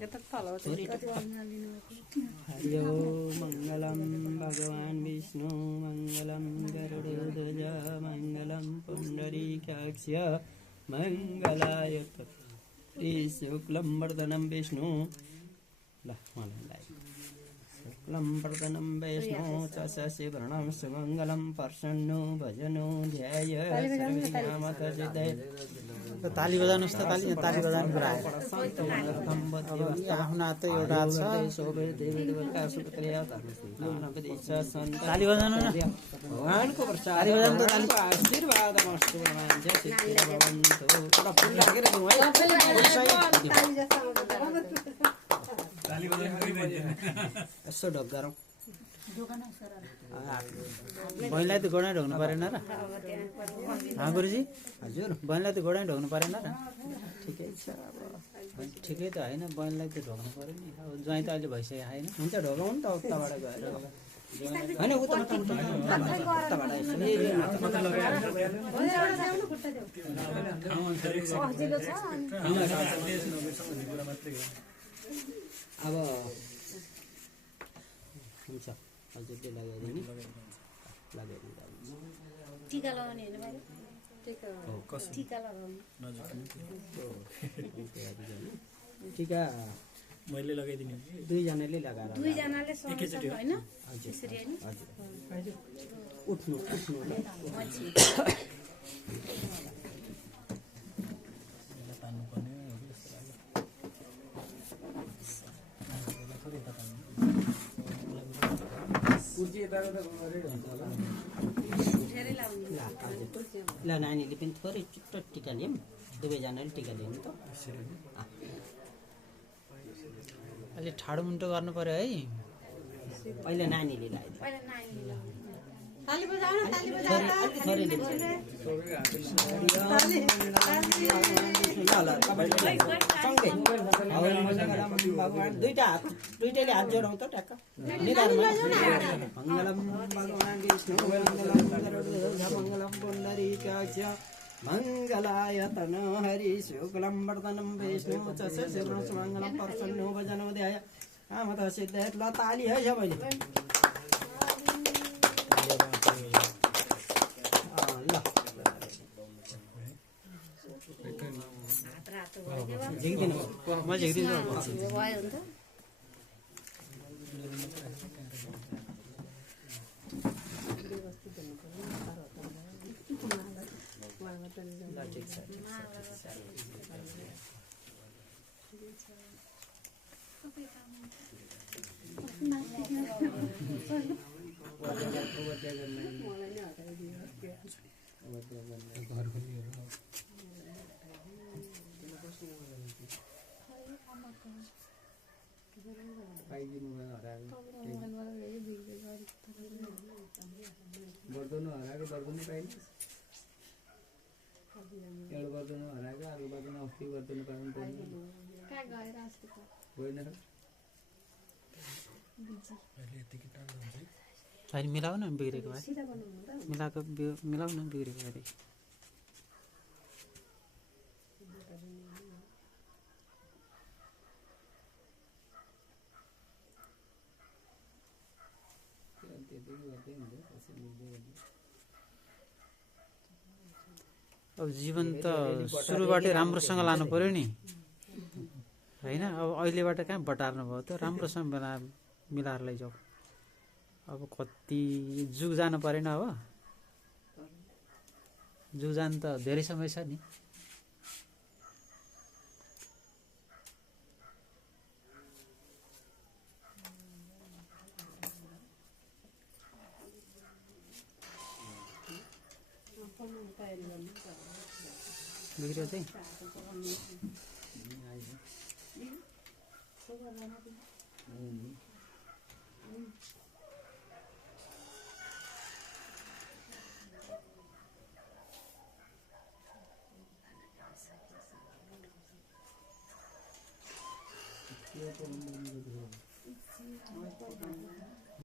हरि ओम मंगलम भगवान विष्णु मंगलम गरुड़ध्वज मंगलम पुंडरीकाक्ष मंगलाय शुक्लम वरदनम विष्णु शुक्लम वरदनम विष्णु शशिवर्णं सुमंगलम प्रसन्नो भजनो ध्याय ताली बजाउनुस् त ताली बजाउनु कुरा आयो। आफ्नो हात एउटा हात छ, ताली बजाउनु न, भगवानको प्रसाद ताली बजाउनु त ताली आशीर्वाद मस्तु मान्छे सिद्धि भवन्तु। एउटा फुल राखेर दिउँ है। यसो ढोक गरौँ। बहिनीलाई त गोडा ढोग्नु परेन र? गुरुजी हजुर बहिनीलाई त गोडा ढोग्नु परेन र? ठिकै छ, अब ठिकै त होइन, बहिनीलाई त ढोग्नु पऱ्यो नि। अब ज्वाइँ त अहिले भइसक्यो होइन, हुन्छ ढोकाउँ नि त उताबाट गएर होइन उता उताबाट अब हुन्छ हजुरले लगाइदिनु टीका लगाउने होइन भाइ? टीका लगाउनु टिका मैले लगाइदिने दुईजनाले लगाएर दुईजनाले सँगसँगै होइन? त्यसरी होइन? हजुर उठ्नु उठ्नु तान्नुपर्ने धेरै लाउने ल नानीले पनि थोरै चुट्टो टिका लियौँ, दुवैजनाले टिका लिनु त। अलि ठाडो मुन्टो गर्नु पर्यो है। पहिला नानीले लगाइदियो पहिला नानीले लगाउने। थोरै ल तपाईँले सँगै भगवान दुईटैले हात जोडौँ त ट्याक्क। मङ्गलम भगवान विष्णु मङ्गलम पुण्डरीकाक्ष मङ्गलायतन हरि शुक्लम वरदनं विष्णु शशिवर्णं सुमङ्गलं प्रसन्नो भजनो ध्याय कामतः सिद्धयत्। ल ताली है सबैले। झिक्दिनु म झिक्दिन्छु। भयो नि त? ठिक छ वर्दनु हराएको वर्दनु पाइन्छ, एउटा वर्दनु हराएको अर्को वर्दनु अस्ति वर्दनु पाउनु पर्ने होइन र? होइन मिलाउ न बिग्रेको भए, मिलाउ न बिग्रेको भए। अब जीवन त सुरुबाटै राम्रोसँग लानु पर्यो नि होइन? अब अहिलेबाट कहाँ बटार्नु भयो त? राम्रोसँग मिलाएर लैजाऊ। अब कति जुग जानु परेन? अब जुग जानु त धेरै समय छ नि। बिग्रियो चाहिँ त्यो